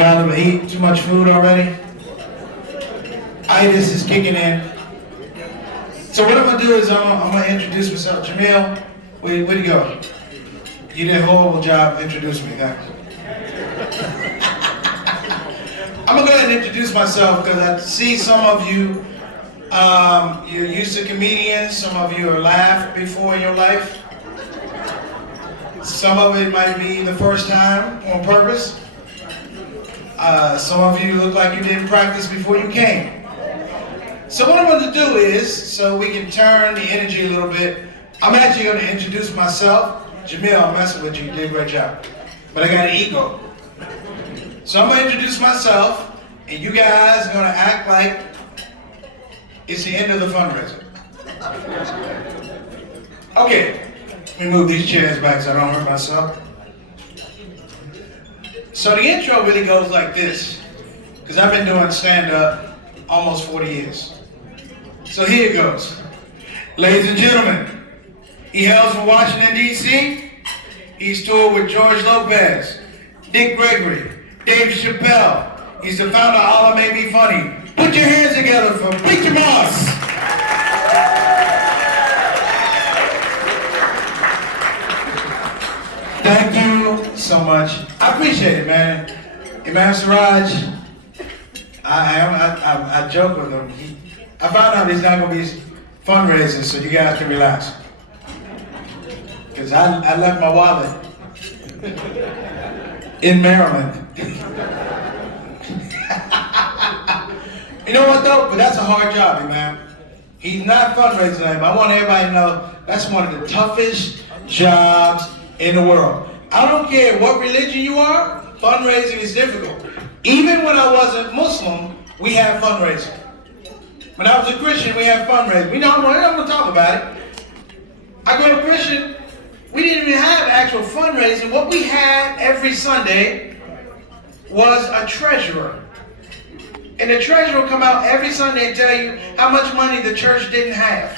Y'all ever eat too much food already? Itis is kicking in. So what I'm gonna do is I'm gonna introduce myself. Jamil, where'd you go? You did a horrible job of introducing me. Thanks. I'm gonna go ahead and introduce myself because I see some of you, you're used to comedians. Some of you are laughed before in your life. Some of it might be the first time on purpose. Some of you look like you didn't practice before you came. So what I'm going to do is, so we can turn the energy a little bit, I'm actually going to introduce myself. Jamil, I'm messing with you. You did a great job. But I got an ego. So I'm going to introduce myself, and you guys are going to act like it's the end of the fundraiser. Okay. Let me move these chairs back so I don't hurt myself. So the intro really goes like this, because I've been doing stand-up almost 40 years. So here it goes. Ladies and gentlemen, he hails from Washington, D.C. He's toured with George Lopez, Dick Gregory, Dave Chappelle. He's the founder of All That Made Me Funny. Put your hands together for Preacher Moss. Thank you so much. I appreciate it, man. Imam Siraj, I joke with him. I found out he's not going to be fundraising, so you guys can relax. Because I left my wallet in Maryland. You know what though? But that's a hard job, man. He's not fundraising. I want everybody to know that's one of the toughest jobs in the world. I don't care what religion you are, fundraising is difficult. Even when I wasn't Muslim, we had fundraising. When I was a Christian, we had fundraising. We're not going to talk about it. I grew up Christian, we didn't even have actual fundraising. What we had every Sunday was a treasurer. And the treasurer would come out every Sunday and tell you how much money the church didn't have.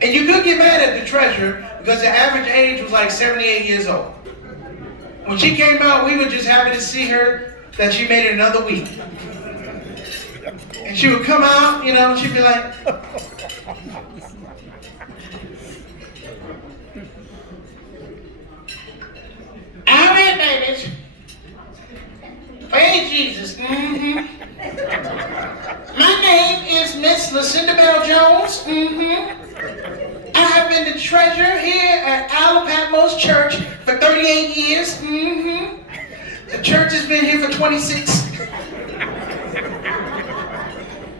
And you could get mad at the treasurer because the average age was like 78 years old. When she came out, we were just happy to see her that she made it another week. And she would come out, you know, and she'd be like, all right, babies. Praise Jesus. Mm-hmm. My name is Miss Lucinda Bell Jones. Mm-hmm. I have been the treasurer here at Isle of Patmos Church for 38 years. Mm-hmm. The church has been here for 26.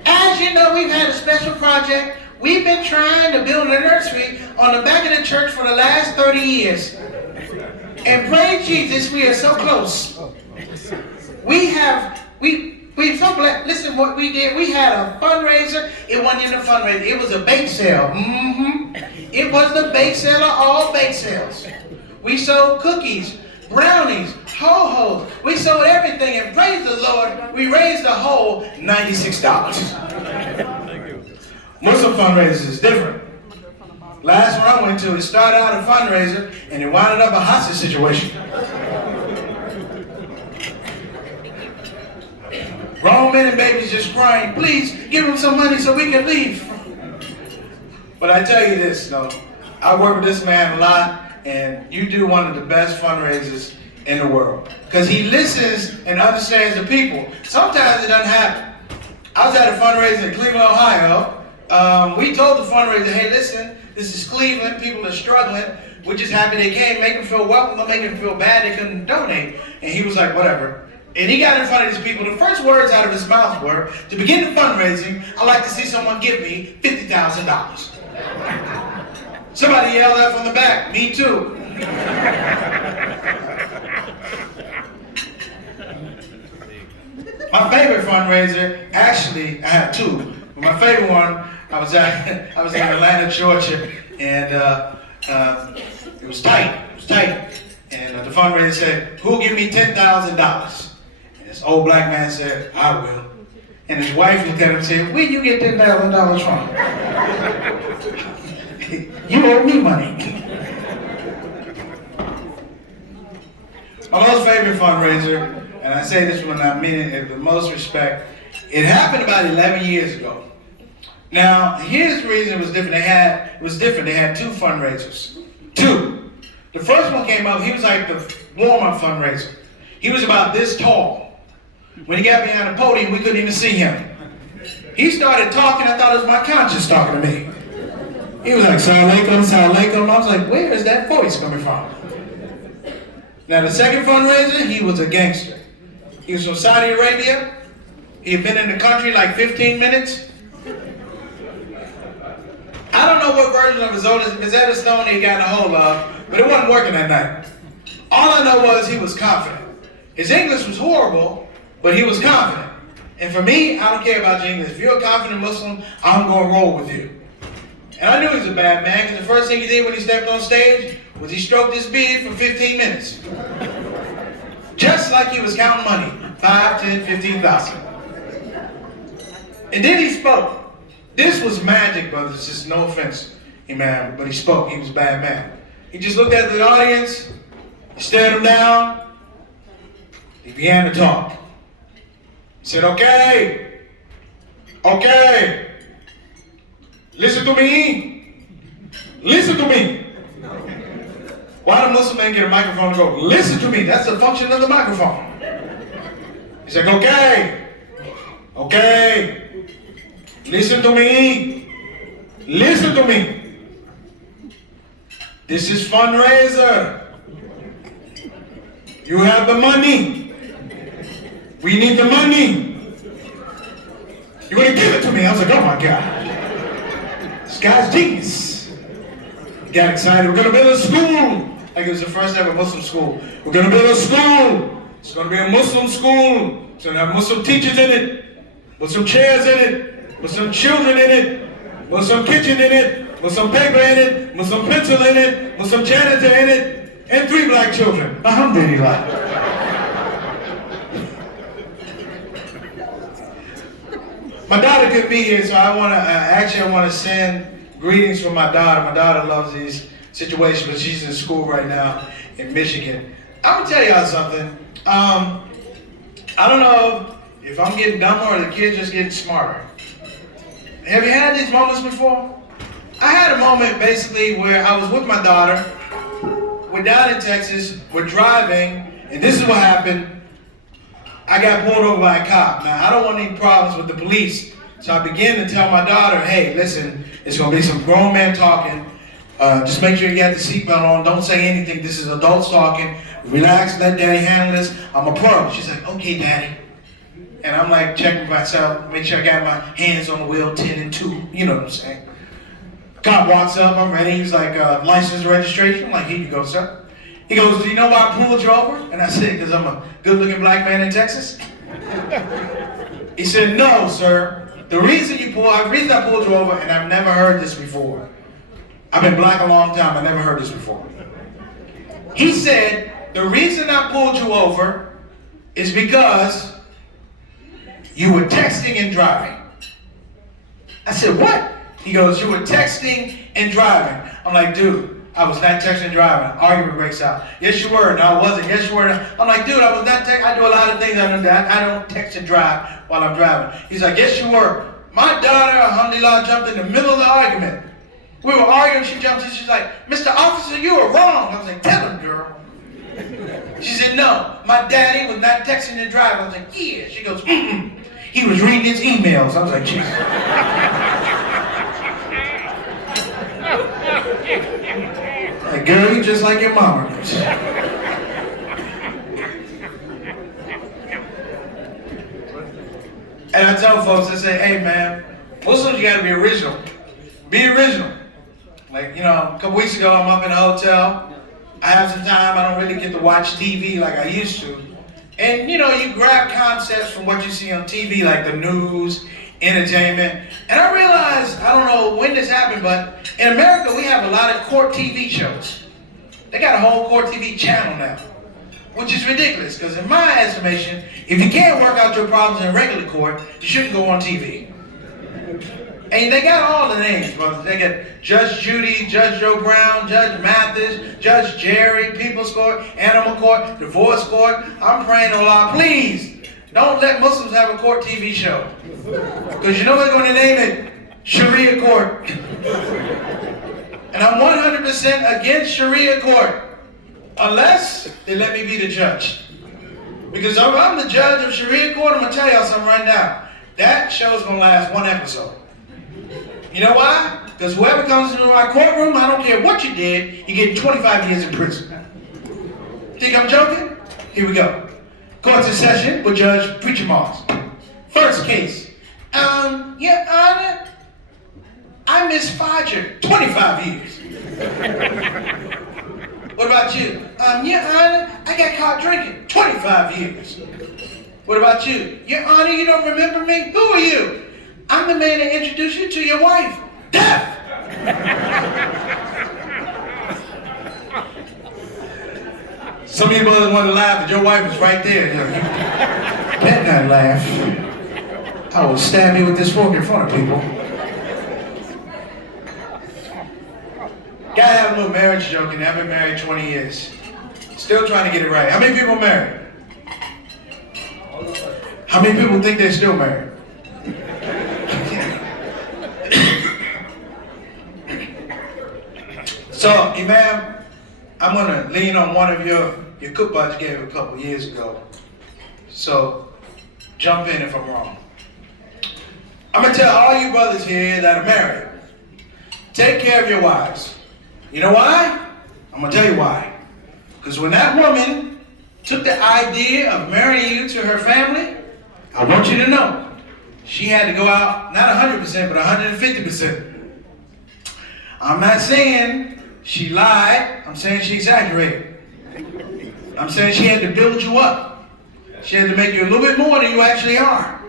As you know, we've had a special project. We've been trying to build a nursery on the back of the church for the last 30 years. And praise Jesus, we are so close. We're so glad. Listen, what we did, we had a fundraiser. It wasn't even a fundraiser. It was a bake sale. Mm-hmm. It was the bake sale of all bake sales. We sold cookies, brownies, ho-hos. We sold everything, and praise the Lord, we raised a whole $96. Muslim fundraisers is different. Last one I went to, it started out a fundraiser, and it wound up a hostage situation. Grown men and babies just crying, please give them some money so we can leave. But I tell you this, though, I work with this man a lot, and you do one of the best fundraisers in the world. Because he listens and understands the people. Sometimes it doesn't happen. I was at a fundraiser in Cleveland, Ohio. We told the fundraiser, hey, listen, this is Cleveland, people are struggling. We're just happy they came, make them feel welcome, don't make them feel bad they couldn't donate. And he was like, whatever. And he got in front of these people. The first words out of his mouth were, to begin the fundraising, I'd like to see someone give me $50,000. Somebody yelled out from the back, me too. My favorite fundraiser, actually, I have two. But my favorite one, I was in Atlanta, Georgia, and it was tight. And the fundraiser said, who'll give me $10,000? This old black man said, I will. And his wife looked at him and said, where you get $10,000 from? You owe me money. My most favorite fundraiser, and I say this when I mean it with the most respect, it happened about 11 years ago. Now, here's the reason it was different. They had two fundraisers. Two. The first one came up, he was like the warm-up fundraiser. He was about this tall. When he got behind the podium, we couldn't even see him. He started talking, I thought it was my conscience talking to me. He was like, Salam alaikum, salam alaikum. I was like, where is that voice coming from? Now the second fundraiser, he was a gangster. He was from Saudi Arabia. He had been in the country like 15 minutes. I don't know what version of his old Rosetta Stone he got a hold of, but it wasn't working that night. All I know was he was confident. His English was horrible, but he was confident. And for me, I don't care about your English. If you're a confident Muslim, I'm going to roll with you. And I knew he was a bad man, because the first thing he did when he stepped on stage was he stroked his beard for 15 minutes. Just like he was counting money, 5, 10, 15,000. And then he spoke. This was magic, brothers. Just no offense, man, but he spoke. He was a bad man. He just looked at the audience, he stared them down, he began to talk. He said, okay, listen to me, listen to me. Why do Muslim men get a microphone and go, listen to me? That's the function of the microphone. He's like, okay, listen to me, listen to me. This is fundraiser. You have the money. We need the money. You're gonna give it to me. I was like, oh my God. This guy's genius. He got excited. We're gonna build a school. Like it was the first ever Muslim school. We're gonna build a school. It's gonna be a Muslim school. It's gonna have Muslim teachers in it, Muslim chairs in it, Muslim children in it, Muslim kitchen in it, Muslim paper in it, Muslim pencil in it, Muslim janitor in it, and 3 black children. Alhamdulillah. My daughter couldn't be here, so I want to send greetings from my daughter. My daughter loves these situations, but she's in school right now in Michigan. I'm gonna tell y'all something. I don't know if I'm getting dumber or the kids just getting smarter. Have you had these moments before? I had a moment basically where I was with my daughter. We're down in Texas, we're driving, and this is what happened. I got pulled over by a cop. Now, I don't want any problems with the police, so I began to tell my daughter, hey, listen, it's gonna be some grown men talking. Just make sure you got the seatbelt on. Don't say anything. This is adults talking. Relax, let daddy handle this. I'm a pro. She's like, okay, daddy. And I'm like checking myself, make sure I got my hands on the wheel, 10 and 2. You know what I'm saying? Cop walks up, I'm ready. He's like, license registration. I'm like, here you go, sir. He goes, do you know why I pulled you over? And I said, because I'm a good-looking black man in Texas. He said, no, sir. The reason I pulled you over, and I've never heard this before. I've been black a long time, I never heard this before. He said, the reason I pulled you over is because you were texting and driving. I said, what? He goes, you were texting and driving. I'm like, dude, I was not texting and driving. Argument breaks out. Yes, you were. No, I wasn't. Yes, you were. I'm like, dude, I was not texting. I do a lot of things I don't text and drive while I'm driving. He's like, yes, you were. My daughter, alhamdulillah, jumped in the middle of the argument. We were arguing, she jumps in, she's like, Mr. Officer, you were wrong. I was like, tell him, girl. She said, no, my daddy was not texting and driving. I was like, yeah. She goes, he was reading his emails. I was like, Jesus. Like, girl, you just like your mama. And I tell folks, I say, hey man, Muslims, you gotta be original. Be original. Like, you know, a couple weeks ago, I'm up in a hotel. I have some time, I don't really get to watch TV like I used to. And, you know, you grab concepts from what you see on TV, like the news, entertainment. And I realized, I don't know when this happened, but in America, we have a lot of court TV shows. They got a whole court TV channel now, which is ridiculous, because in my estimation, if you can't work out your problems in regular court, you shouldn't go on TV. And they got all the names, brothers. They got Judge Judy, Judge Joe Brown, Judge Mathis, Judge Jerry, People's Court, Animal Court, Divorce Court. I'm praying to Allah, please, don't let Muslims have a court TV show. Because you know they're going to name it Sharia Court. And I'm 100% against Sharia Court. Unless they let me be the judge. Because if I'm the judge of Sharia Court, I'm going to tell y'all something right now. That show's going to last one episode. You know why? Because whoever comes into my courtroom, I don't care what you did, you get 25 years in prison. Think I'm joking? Here we go. Court's in session with Judge Preacher Moss. First case. Your Honor, I miss Fodger, 25 years. What about you? Your Honor, I got caught drinking, 25 years. What about you? Your Honor, you don't remember me? Who are you? I'm the man that introduced you to your wife. Death! Some of you brothers want to laugh, but your wife is right there. You better not laugh. I will stab you with this fork in front of people. Gotta have a little marriage joke in there. I've been married 20 years. Still trying to get it right. How many people are married? How many people think they're still married? So, Imam, I'm going to lean on one of your khutbahs you gave a couple years ago. So, jump in if I'm wrong. I'm going to tell all you brothers here that are married, take care of your wives. You know why? I'm going to tell you why. Because when that woman took the idea of marrying you to her family, I want you to know, she had to go out, not 100%, but 150%. I'm not saying she lied. I'm saying she exaggerated. I'm saying she had to build you up. She had to make you a little bit more than you actually are.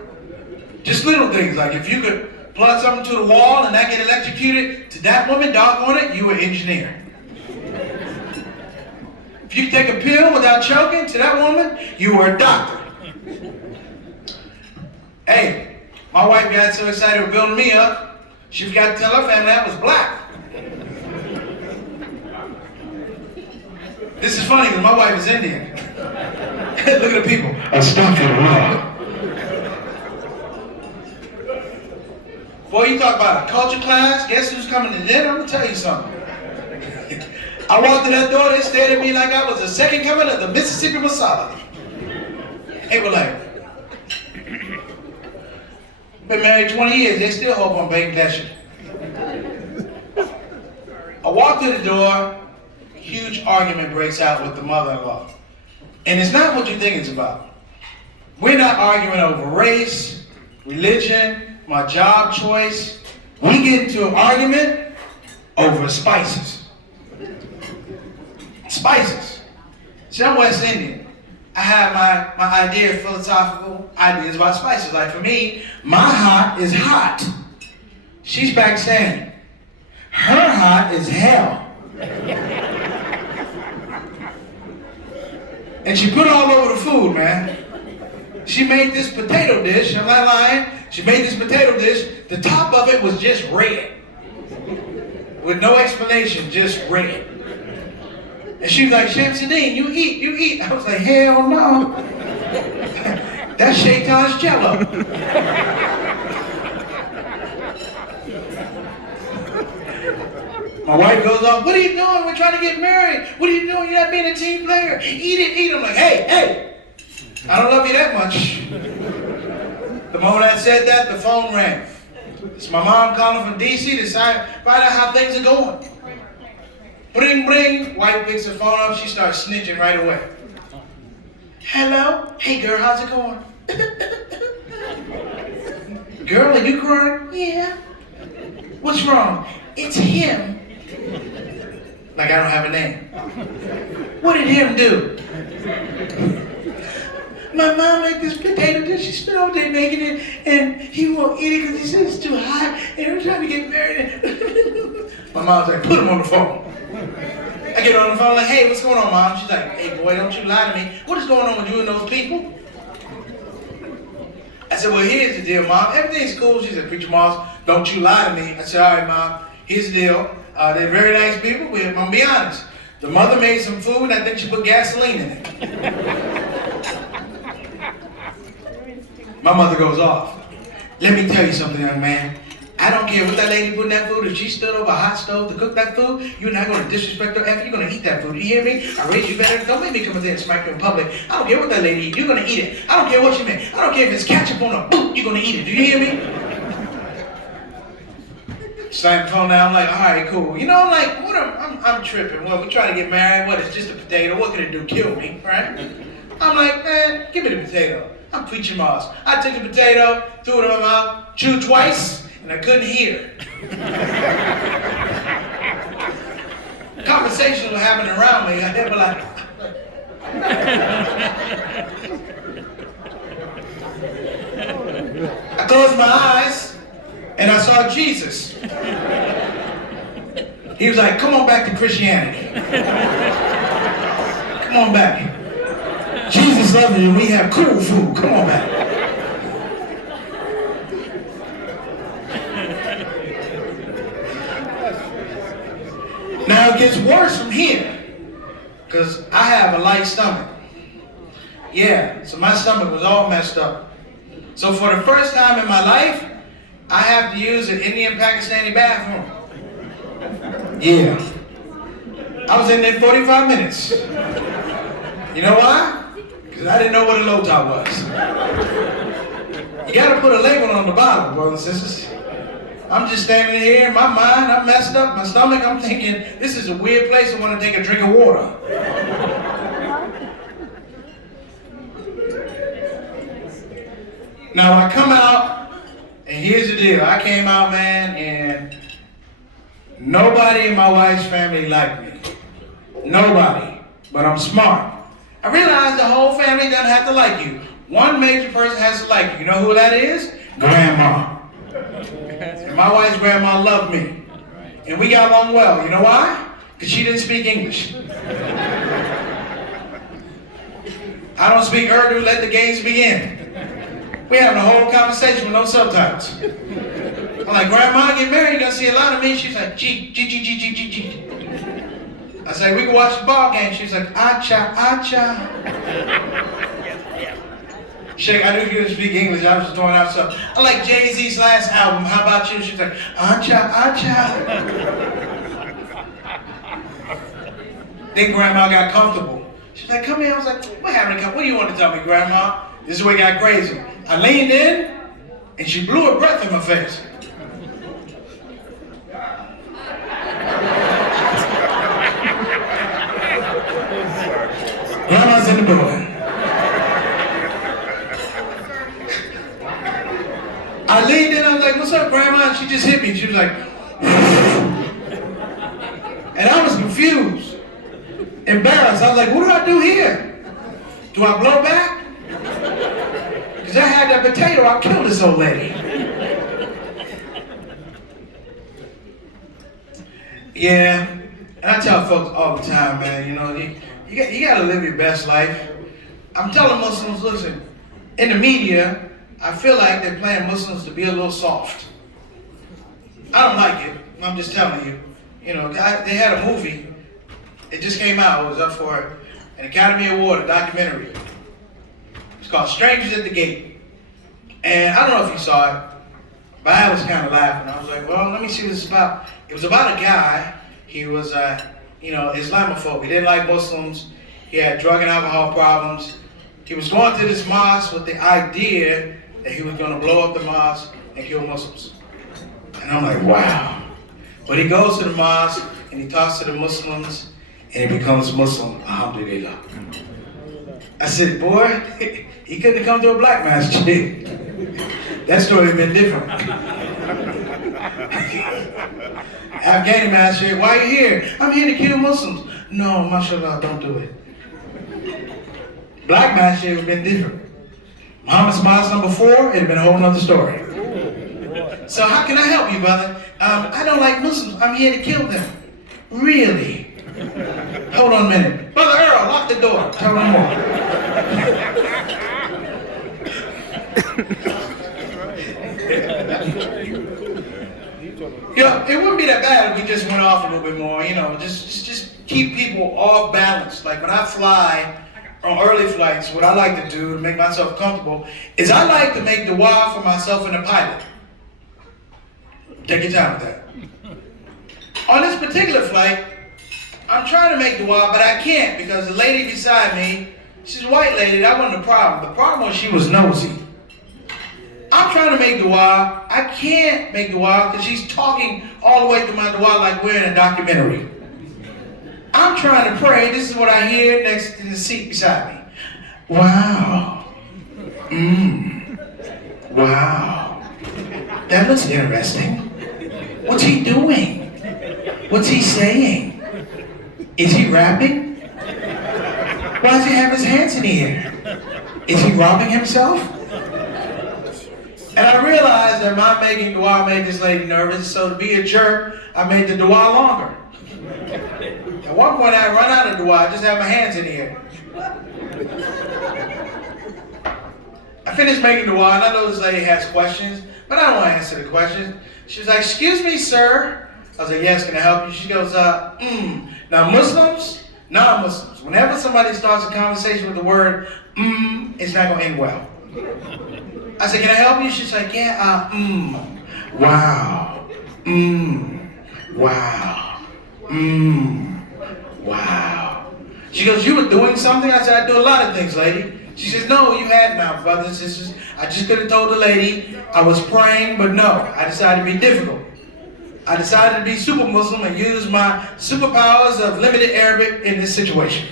Just little things, like if you could plug something to the wall and not get electrocuted, to that woman, doggone it, you were an engineer. If you could take a pill without choking, to that woman, you were a doctor. Hey, my wife got so excited with building me up, she forgot to tell her family I was black. This is funny because my wife is Indian. Look at the people. Astaghfirullah. Boy, you talk about a culture class, guess who's coming to dinner? I'm going to tell you something. I walked in that door, they stared at me like I was the second coming of the Mississippi Masala. They were like, been married 20 years, they still hope I'm baking that shit. I walked through the door, huge argument breaks out with the mother-in-law. And it's not what you think it's about. We're not arguing over race, religion, my job choice. We get into an argument over spices. Spices. See, I'm West Indian. I have my idea of philosophical ideas about spices. Like for me, my hot is hot. She's Pakistani. Her hot is hell. And she put it all over the food, man. She made this potato dish, I'm not lying. She made this potato dish, the top of it was just red. With no explanation, just red. And she was like, Shamsuddin, you eat. I was like, hell no. That's Shaitan's jello. My wife goes off, what are you doing? We're trying to get married. What are you doing? You're not being a team player. Eat it. I'm like, hey, I don't love you that much. The moment I said that, the phone rang. It's my mom calling from DC to find out how things are going. Bring, bring. Wife picks the phone up. She starts snitching right away. Hello? Hey, girl, how's it going? Girl, are you crying? Yeah. What's wrong? It's him. Like I don't have a name. What did him do? My mom made this potato dish. She spent all day making it, and he won't eat it because he says it's too hot, and we're trying to get married. My mom's like, put him on the phone. I get on the phone like, hey, what's going on, Mom? She's like, hey, boy, don't you lie to me. What is going on with you and those people? I said, well, here's the deal, Mom. Everything's cool. She said, Preacher Moss, don't you lie to me. I said, all right, Mom, here's the deal. They're very nice people. I'm going to be honest. The mother made some food, and I think she put gasoline in it. My mother goes off. Let me tell you something, young man. I don't care what that lady put in that food. If she stood over a hot stove to cook that food, you're not going to disrespect her after. You're going to eat that food. You hear me? I raised you better. Don't make me come in there and smack you in public. I don't care what that lady eat. You're going to eat it. I don't care what she made. I don't care if it's ketchup on a boot. You're going to eat it. Do you hear me? Slam the phone down. I'm like, all right, cool. You know, I'm like, what? I'm tripping. Well, we trying to get married. What? It's just a potato. What can it do? Kill me, right? I'm like, man, give me the potato. I'm Preacher Moss. I took the potato, threw it in my mouth, chewed twice, and I couldn't hear. Conversations were happening around me. I never like. I closed my eyes and I saw Jesus. He was like, come on back to Christianity. Come on back. Jesus loves you and we have cool food. Come on back. Now it gets worse from here, because I have a light stomach. Yeah, so my stomach was all messed up. So for the first time in my life, I have to use an Indian Pakistani bathroom. Yeah. I was in there 45 minutes. You know why? Because I didn't know what a low top was. You got to put a label on the bottle, brothers and sisters. I'm just standing here in my mind, I'm messed up, my stomach, I'm thinking, this is a weird place, I want to take a drink of water. Now I come out, and here's the deal. I came out, man, and nobody in my wife's family liked me. Nobody. But I'm smart. I realized the whole family doesn't have to like you. One major person has to like you. You know who that is? Grandma. And my wife's grandma loved me. And we got along well. You know why? Because she didn't speak English. I don't speak Urdu, let the games begin. We having a whole conversation with no subtitles. I'm like, Grandma, get married, you're gonna see a lot of me. She's like, gee. I say, we can watch the ball game. She's like, acha. Shake, I knew you didn't speak English, I was just throwing out something. I like Jay-Z's last album, how about you? She's like, acha. Then Grandma got comfortable. She's like, come here. I was like, what happened? What do you want to tell me, Grandma? This is where it got crazy. I leaned in, and she blew her breath in my face. Grandma's in the building. I leaned in, I was like, what's up, Grandma? And she just hit me. She was like, and I was confused, embarrassed. I was like, what do I do here? Do I blow back? Because I had that potato, I'll kill this old lady. Yeah, and I tell folks all the time, man, you know, you got to live your best life. I'm telling Muslims, listen, in the media, I feel like they're playing Muslims to be a little soft. I don't like it. I'm just telling you. You know, they had a movie. It just came out. It was up for an Academy Award, a documentary. It's called Strangers at the Gate. And I don't know if you saw it, but I was kind of laughing. I was like, well, let me see what it's about. It was about a guy. He was, Islamophobe. He didn't like Muslims. He had drug and alcohol problems. He was going to this mosque with the idea that he was going to blow up the mosque and kill Muslims. And I'm like, wow. But he goes to the mosque and he talks to the Muslims and he becomes Muslim, alhamdulillah. I said, boy, he couldn't have come to a black man's chick. That story would have been different. Afghani man said, why are you here? I'm here to kill Muslims. No, mashallah, don't do it. Black man shit would have been different. Muhammad's mosque number 4, it'd have been a whole nother story. So how can I help you, brother? I don't like Muslims. I'm here to kill them. Really? Hold on a minute. Brother Earl, lock the door. Tell him more. that bad if we just went off a little bit more, you know, just keep people off balance. Like when I fly on early flights, what I like to do to make myself comfortable is I like to make dua for myself and the pilot. Take your time with that. On this particular flight, I'm trying to make dua, but I can't because the lady beside me, she's a white lady, that wasn't the problem. The problem was she was nosy. I'm trying to make dua. I can't make dua because she's talking all the way through my dua like we're in a documentary. I'm trying to pray. This is what I hear next in the seat beside me. Wow. Wow. That looks interesting. What's he doing? What's he saying? Is he rapping? Why does he have his hands in the air? Is he robbing himself? And I realized that my making dua made this lady nervous, so to be a jerk, I made the dua longer. At one point I run out of dua, I just have my hands in the air. I finished making dua, and I know this lady has questions, but I don't want to answer the questions. She was like, excuse me, sir. I was like, yes, can I help you? She goes, Now Muslims, non-Muslims, whenever somebody starts a conversation with the word it's not going to end well. I said, can I help you? She's like, yeah, wow, wow, wow. She goes, you were doing something? I said, I do a lot of things, lady. She says, no, you had now, brothers and sisters. I just could have told the lady I was praying, but no, I decided to be difficult. I decided to be super Muslim and use my superpowers of limited Arabic in this situation.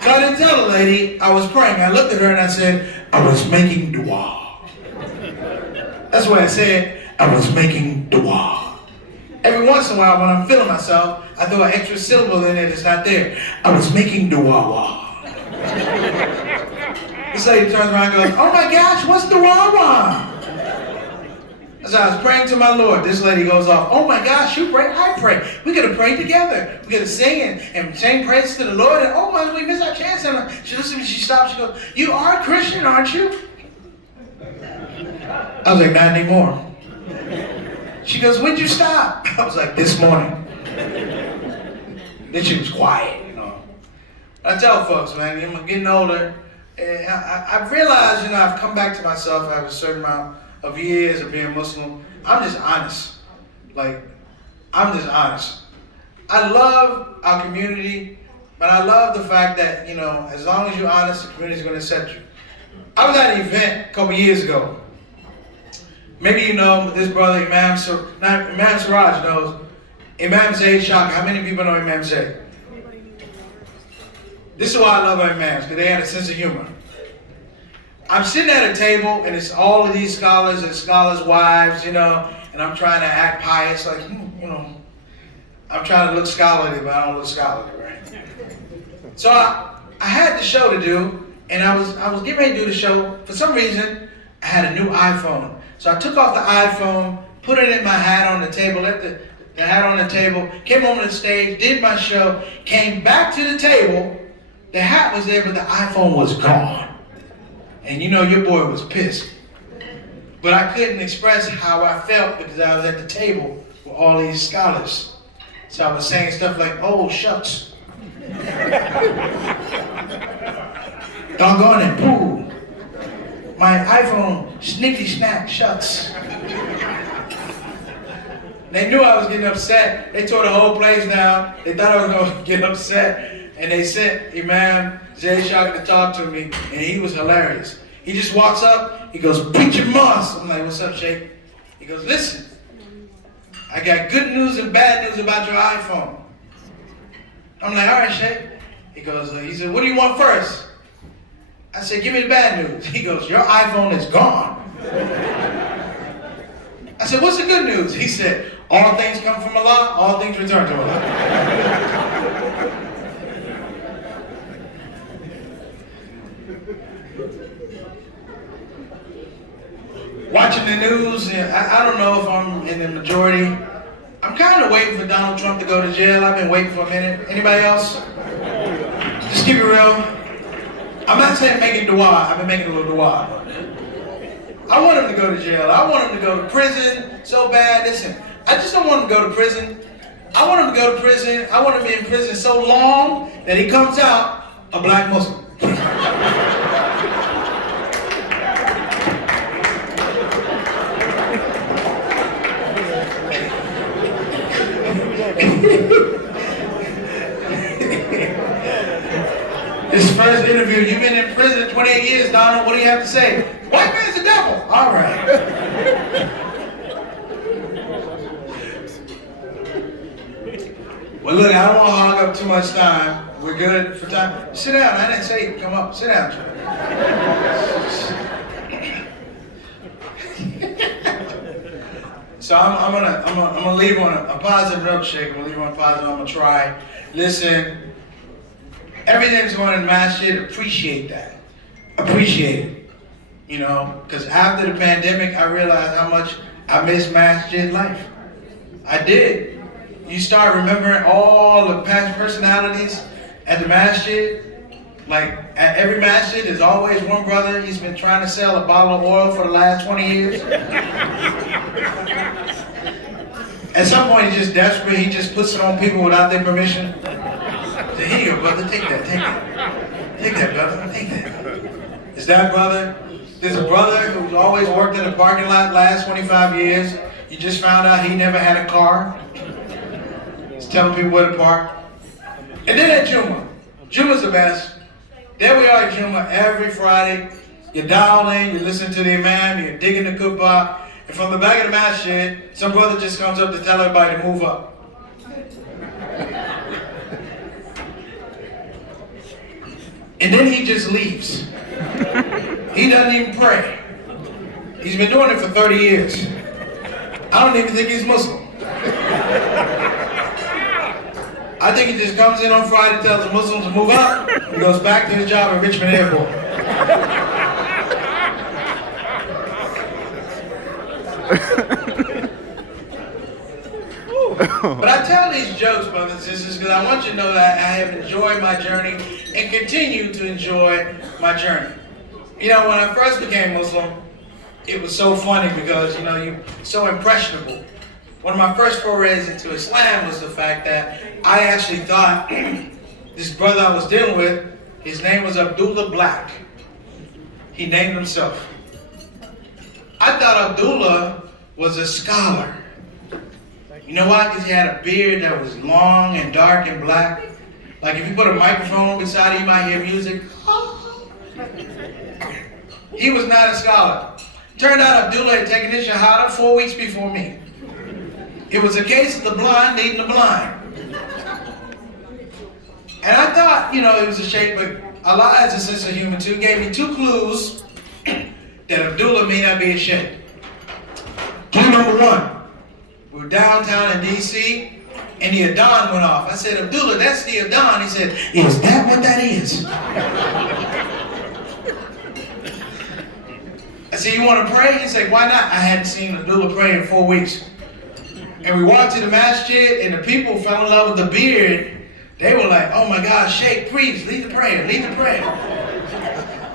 So I didn't tell the lady I was praying. I looked at her and I said, I was making dua. That's what I said, I was making dua. Every once in a while when I'm feeling myself, I throw an extra syllable in there that's not there. I was making dua. This lady turns around and goes, oh my gosh, what's dua? As I was praying to my Lord, this lady goes off, oh my gosh, you pray, I pray. We gotta pray together. We gotta sing and sing praises to the Lord, and oh my, we missed our chance. And she listens to me, she stops, she goes, you are a Christian, aren't you? I was like, not anymore. She goes, when'd you stop? I was like, this morning. Then she was quiet, you know. I tell folks, man, I'm getting older, and I've realized, you know, I've come back to myself after a certain amount of years of being Muslim. I'm just honest. Like, I'm just honest. I love our community, but I love the fact that, you know, as long as you're honest, the community's going to accept you. I was at an event a couple years ago. Maybe you know this brother, Imam Siraj knows Imam Zayd Shaka. How many people know Imam Zayd? This is why I love our imams, because they had a sense of humor. I'm sitting at a table, and it's all of these scholars and scholars' wives, you know, and I'm trying to act pious, like, you know, I'm trying to look scholarly, but I don't look scholarly, right? So I had the show to do, and I was getting ready to do the show. For some reason, I had a new iPhone. So I took off the iPhone, put it in my hat on the table, left the hat on the table, came over the stage, did my show, came back to the table. The hat was there, but the iPhone was gone. And you know, your boy was pissed. But I couldn't express how I felt because I was at the table with all these scholars. So I was saying stuff like, oh, shucks. Doggone it, poo. My iPhone, snickety snack, shucks. They knew I was getting upset. They tore the whole place down. They thought I was going to get upset. And they sent Imam Zayd Shaka to talk to me, and he was hilarious. He just walks up, he goes, preach your mosque. I'm like, what's up, Sheikh? He goes, listen, I got good news and bad news about your iPhone. I'm like, all right, Sheikh. He goes, he said, what do you want first? I said, give me the bad news. He goes, your iPhone is gone. I said, what's the good news? He said, all things come from Allah, all things return to Allah. Watching the news, I don't know if I'm in the majority. I'm kind of waiting for Donald Trump to go to jail. I've been waiting for a minute. Anybody else? Just keep it real. I'm not saying making dua. I've been making a little dua. I want him to go to jail. I want him to go to prison so bad. Listen, I just don't want him to go to prison. I want him to go to prison. I want him to be in prison so long that he comes out a black Muslim. This first interview, you've been in prison 28 years, Donald. What do you have to say? White man's the devil. All right. Well, look, I don't want to hog up too much time. We're good for time. Sit down. I didn't say come up. Sit down, Trey. So I'm gonna leave on a positive note, Shake. I'm gonna leave on a positive. I'm gonna try. Listen. Everything's going in masjid. Appreciate that. Appreciate it. You know, because after the pandemic, I realized how much I miss masjid life. I did. You start remembering all the past personalities at the masjid. Like at every masjid, there's always one brother. He's been trying to sell a bottle of oil for the last 20 years. At some point, he's just desperate. He just puts it on people without their permission. Say, here you go, brother. Take that. Take that. Take that, brother. Take that. Is that brother? There's a brother who's always worked in a parking lot last 25 years. You just found out he never had a car. He's telling people where to park. And then at Juma. Juma's the best. There we are at Juma every Friday. You dial in, you listen to the imam, you're digging the kuppah, and from the back of the masjid, some brother just comes up to tell everybody to move up. And then he just leaves. He doesn't even pray. He's been doing it for 30 years. I don't even think he's Muslim. I think he just comes in on Friday, tells the Muslims to move up, and goes back to his job at Richmond Airport. But I tell these jokes, brothers and sisters, because I want you to know that I have enjoyed my journey and continue to enjoy my journey. You know, when I first became Muslim, it was so funny because, you know, you're so impressionable. One of my first forays into Islam was the fact that I actually thought this brother I was dealing with, his name was Abdullah Black. He named himself. I thought Abdullah was a scholar. You know why? Because he had a beard that was long and dark and black. Like if you put a microphone beside him, you might hear music. He was not a scholar. Turned out Abdullah had taken his shahada 4 weeks before me. It was a case of the blind needing the blind. And I thought, you know, it was a shape, but Allah has a sense of humor too. Gave me 2 clues that Abdullah may not be a shape. Clue number 1. We were downtown in D.C. and the Adhan went off. I said, Abdullah, that's the Adhan. He said, is that what that is? I said, you want to pray? He said, why not? I hadn't seen Abdullah pray in 4 weeks. And we walked to the masjid and the people fell in love with the beard. They were like, oh my God, Sheikh, preach, lead the prayer, lead the prayer.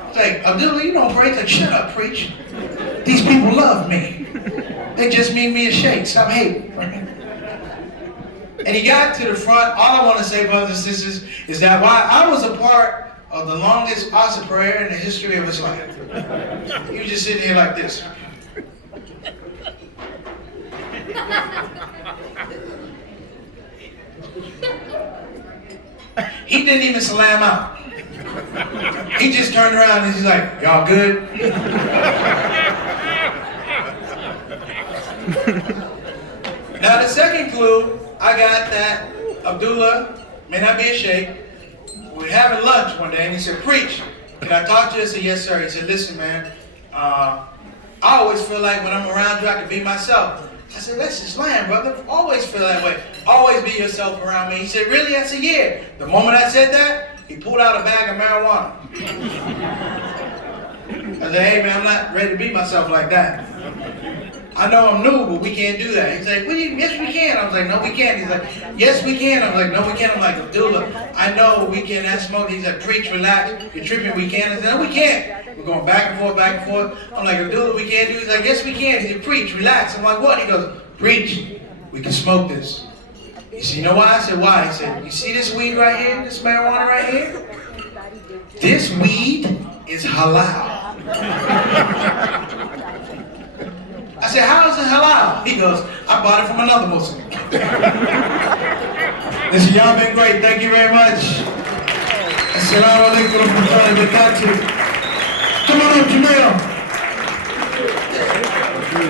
It's like, Abdullah, you don't pray. He's like, shut up, preach. These people love me. They just mean me a Sheikh, stop hating. And he got to the front. All I want to say, brothers and sisters, is that while I was a part of the longest Asa prayer in the history of Islam, he was just sitting here like this. He didn't even salam out. He just turned around and he's like, y'all good? Now the second clue, I got that Abdullah may not be a sheikh. We were having lunch one day and he said, preach, can I talk to you? I said, yes sir. He said, listen man, I always feel like when I'm around you I can be myself. I said, that's Islam, brother. Always feel that way. Always be yourself around me. He said, really? I said, yeah. The moment I said that, he pulled out a bag of marijuana. I said, hey man, I'm not ready to be myself like that. I know I'm new, but we can't do that. He's like, well, yes we can. I was like, no we can't. He's like, yes we can. I was like, no we can't. I'm like, Abdullah, I know we can. That's smoke. He's like, preach, relax. You're tripping, we can. I said, no we can't. We're going back and forth, back and forth. I'm like, Abdullah, we can't do it. He's like, yes we can. He said, preach, relax. I'm like, what? He goes, preach. we can smoke this. He said, you know why? I said, why? He said, you see this weed right here? This marijuana right here? This weed is halal. I said, how is it halal? He goes, I bought it from another Muslim. Listen, y'all been great. Thank you very much. Assalamu alaikum warahmatullahi wabarakatuh. Come on up, Jamil.